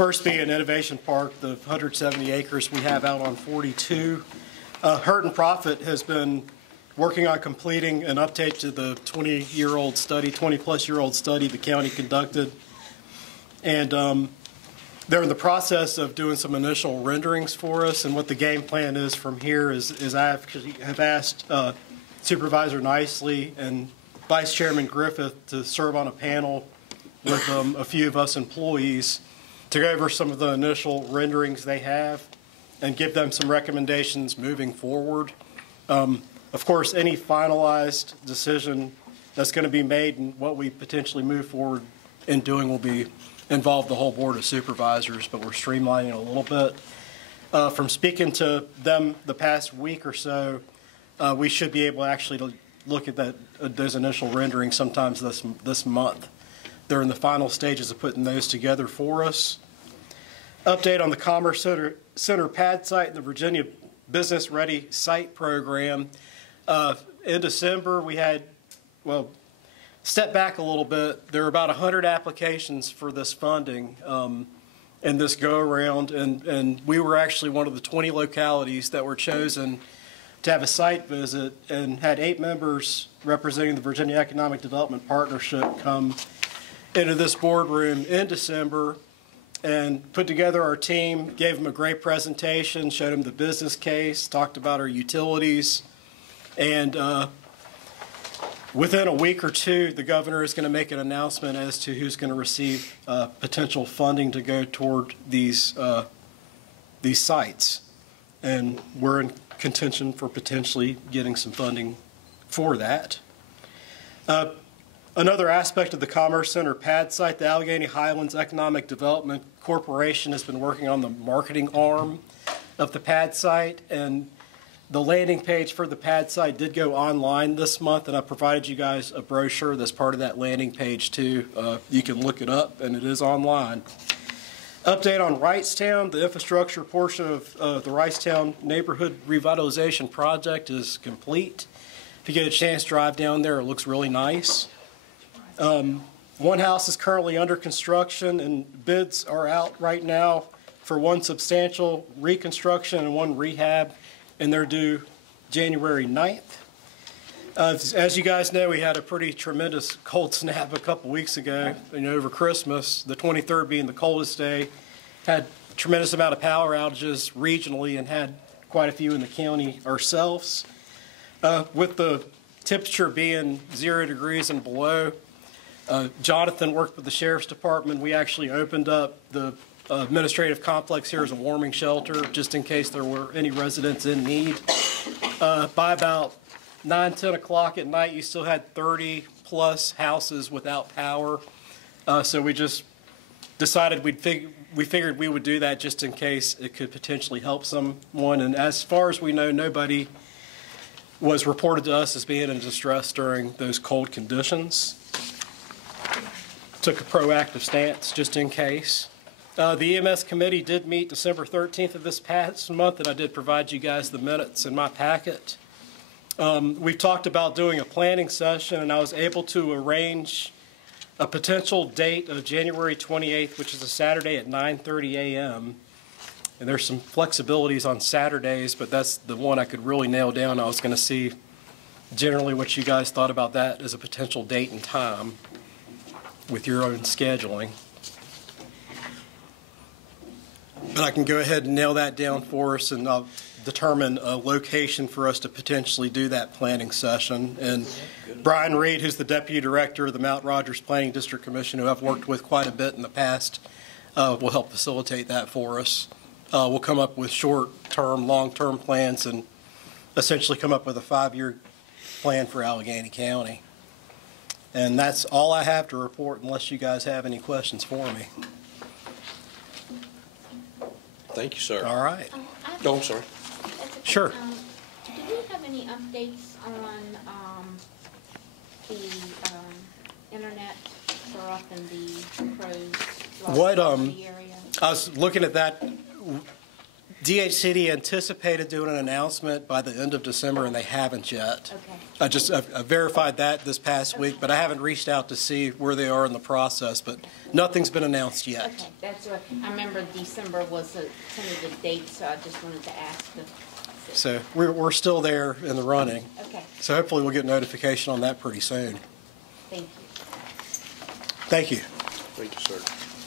First being Innovation Park, the 170 acres we have out on 42. Hurt and Profit has been working on completing an update to the 20-year-old study, 20-plus-year-old study the county conducted. And they're in the process of doing some initial renderings for us. And what the game plan is from here is I have asked Supervisor Nicely and Vice Chairman Griffith to serve on a panel with a few of us employees to go over some of the initial renderings they have and give them some recommendations moving forward. Of course, any finalized decision that's going to be made and what we potentially move forward in doing will be involve the whole Board of Supervisors, but we're streamlining a little bit. From speaking to them the past week or so, we should be able actually to look at those initial renderings sometimes this month. They're in the final stages of putting those together for us. Update on the Commerce Center pad site and the Virginia Business Ready Site Program. In December, we had, step back a little bit. There were about 100 applications for this funding in this go-around, and we were actually one of the 20 localities that were chosen to have a site visit, and had 8 members representing the Virginia Economic Development Partnership come into this boardroom in December and put together our team, gave them a great presentation, showed them the business case, talked about our utilities, and within a week or two, the governor is going to make an announcement as to who's going to receive potential funding to go toward these sites. And we're in contention for potentially getting some funding for that. Another aspect of the Commerce Center pad site, the Alleghany Highlands Economic Development Corporation has been working on the marketing arm of the pad site, and the landing page for the pad site did go online this month, and I provided you guys a brochure that's part of that landing page too. You can look it up, and it is online. Update on Wrightstown. The infrastructure portion of the Wrightstown Neighborhood Revitalization Project is complete. If you get a chance to drive down there, it looks really nice. One house is currently under construction, and bids are out right now for one substantial reconstruction and one rehab, and they're due January 9th. As you guys know, we had a pretty tremendous cold snap a couple weeks ago, over Christmas, the 23rd being the coldest day. Had a tremendous amount of power outages regionally and had quite a few in the county ourselves. With the temperature being 0 degrees and below, Jonathan worked with the Sheriff's Department. We actually opened up the administrative complex here as a warming shelter just in case there were any residents in need. By about 9, 10 o'clock at night, you still had 30-plus houses without power. So we just decided we figured we would do that just in case it could potentially help someone. And as far as we know, nobody was reported to us as being in distress during those cold conditions. Took a proactive stance just in case. The EMS committee did meet December 13th of this past month, and I did provide you guys the minutes in my packet. We've talked about doing a planning session, and I was able to arrange a potential date of January 28th, which is a Saturday at 9:30 a.m. And there's some flexibilities on Saturdays, but that's the one I could really nail down. I was going to see generally what you guys thought about that as a potential date and time with your own scheduling. But I can go ahead and nail that down for us, and I'll determine a location for us to potentially do that planning session. And Brian Reid, who's the Deputy Director of the Mount Rogers Planning District Commission, who I've worked with quite a bit in the past, will help facilitate that for us. We'll come up with short-term, long-term plans and essentially come up with a 5-year plan for Alleghany County. And that's all I have to report unless you guys have any questions for me. Thank you, sir. All right. Oh, I'm sorry. Sure. Do we have any updates on the internet surf and the pros in the area? I was looking at that. DHCD anticipated doing an announcement by the end of December, and they haven't yet. Okay. I verified that this past week, but I haven't reached out to see where they are in the process, but nothing's been announced yet. Okay, that's what, I remember December was a tentative date, so I just wanted to ask the. So we're still there in the running. Okay, So hopefully we'll get notification on that pretty soon. thank you. Thank you. Thank you, sir.